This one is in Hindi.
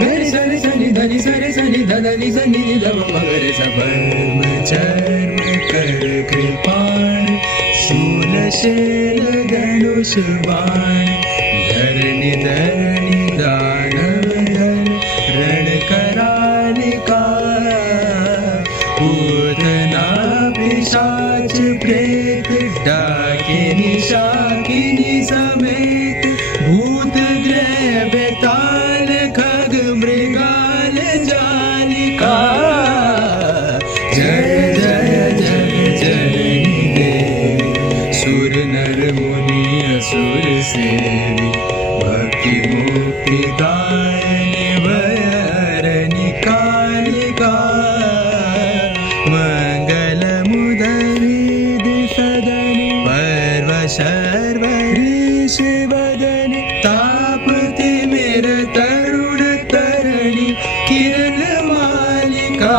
गरे सरे सनि धनि सरे सनि धनि सनि धम मगरे सपन चर्म कर कृपाण शूल शेल धनुष बाण धरणी धरणी दानव धन रण करालिका पूतना पिशाच प्रेत डाकिनी शाकिनी समेत भूत ग्रह बेताल खग मृगाल जालिका जय जय जय जननी देवी सुर नर मुनि असुर सेवी भक्ति मुक्ति दायिनी भयहरणी कालिका मंगल मुदरी दिशदनि पर्व शर्व ऋषि वदनि तापति मेर तरुण तरणी किरण मालिका